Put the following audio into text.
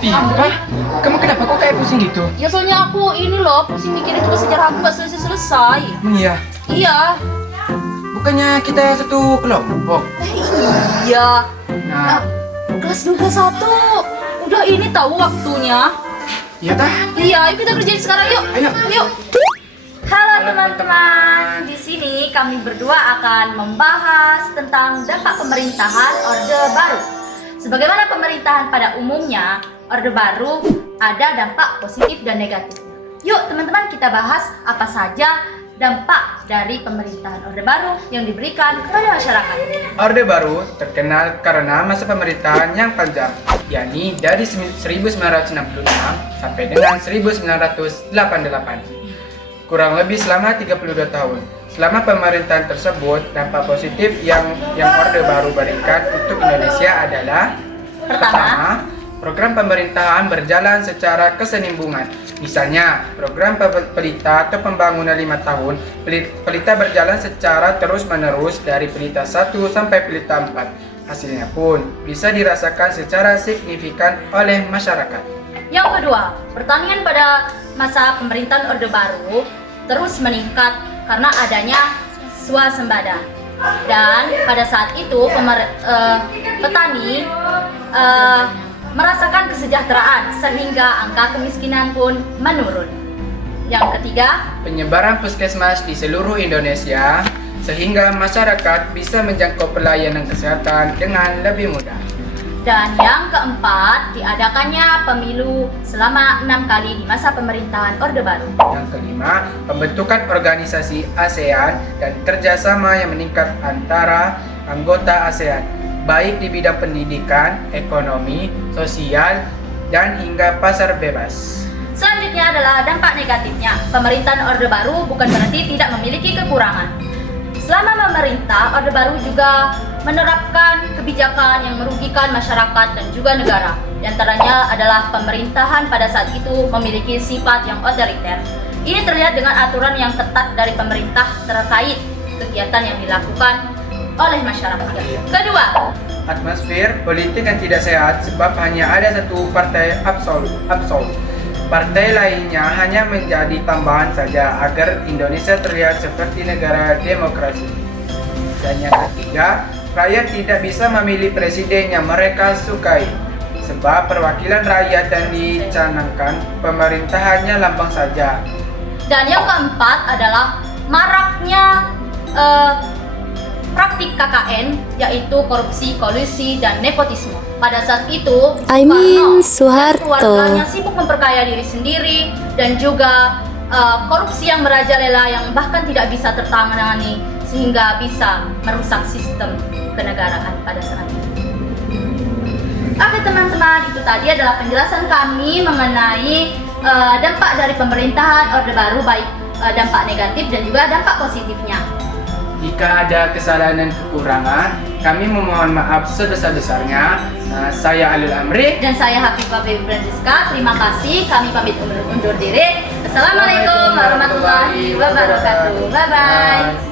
Pipa, kamu kenapa kok kayak pusing gitu? Ya soalnya aku ini loh pusing mikirin tugas sejarah aku gak selesai-selesai. Iya, Iya. bukannya kita satu kelompok. Iya. Nah, Kelas 21. Udah ini tahu waktunya. iya tah? Iya, ayo kita kerjain sekarang yuk. Ayo. Yuk. Halo teman-teman, di sini kami berdua akan membahas tentang dampak pemerintahan Orde Baru. Sebagaimana pemerintahan pada umumnya, Orde Baru ada dampak positif dan negatif. Yuk teman-teman kita bahas apa saja dampak dari pemerintahan Orde Baru yang diberikan kepada masyarakat. Orde Baru terkenal karena masa pemerintahan yang panjang, yakni dari 1966 sampai dengan 1988. Kurang lebih selama 32 tahun. Selama pemerintahan tersebut, dampak positif yang Orde Baru berikan untuk Indonesia adalah pertama, program pemerintahan berjalan secara kesinambungan. Misalnya, program Pelita atau pembangunan 5 tahun, Pelita berjalan secara terus-menerus dari Pelita 1 sampai Pelita 4. Hasilnya pun bisa dirasakan secara signifikan oleh masyarakat. Yang kedua, pertanian pada masa pemerintahan Orde Baru terus meningkat karena adanya swasembada. Dan pada saat itu petani merasakan kesejahteraan sehingga angka kemiskinan pun menurun. Yang ketiga, Penyebaran puskesmas di seluruh Indonesia sehingga masyarakat bisa menjangkau pelayanan kesehatan dengan lebih mudah. dan yang keempat, diadakannya pemilu selama 6 kali di masa pemerintahan Orde Baru. Yang kelima, pembentukan organisasi ASEAN dan kerjasama yang meningkat antara anggota ASEAN, baik di bidang pendidikan, ekonomi, sosial, dan hingga pasar bebas. Selanjutnya adalah dampak negatifnya. Pemerintahan Orde Baru bukan berarti tidak memiliki kekurangan. Selama memerintah, Orde Baru juga menerapkan kebijakan yang merugikan masyarakat dan juga negara. Di antaranya adalah pemerintahan pada saat itu memiliki sifat yang otoriter. Ini terlihat dengan aturan yang ketat dari pemerintah terkait kegiatan yang dilakukan oleh masyarakat. Kedua, Atmosfer politik yang tidak sehat sebab hanya ada satu partai absolut. Partai lainnya hanya menjadi tambahan saja agar Indonesia terlihat seperti negara demokrasi. Dan yang ketiga, rakyat tidak bisa memilih presiden yang mereka sukai, sebab perwakilan rakyat yang dicanangkan pemerintahannya lambang saja. dan yang keempat adalah maraknya praktik KKN, yaitu korupsi, kolusi, dan nepotisme. Pada saat itu, Soeharto dan keluarganya sibuk memperkaya diri sendiri dan juga korupsi yang merajalela yang bahkan tidak bisa tertangani sehingga bisa merusak sistem kenegaraan pada saat itu. Oke teman-teman, itu tadi adalah penjelasan kami mengenai dampak dari pemerintahan Orde Baru, baik dampak negatif dan juga dampak positifnya. Jika ada kesalahan dan kekurangan, kami memohon maaf sebesar-besarnya. Saya Alul Amri. Dan saya Hafifah Baby Francisca. Terima kasih. Kami pamit undur diri. Assalamualaikum warahmatullahi wabarakatuh. Bye bye.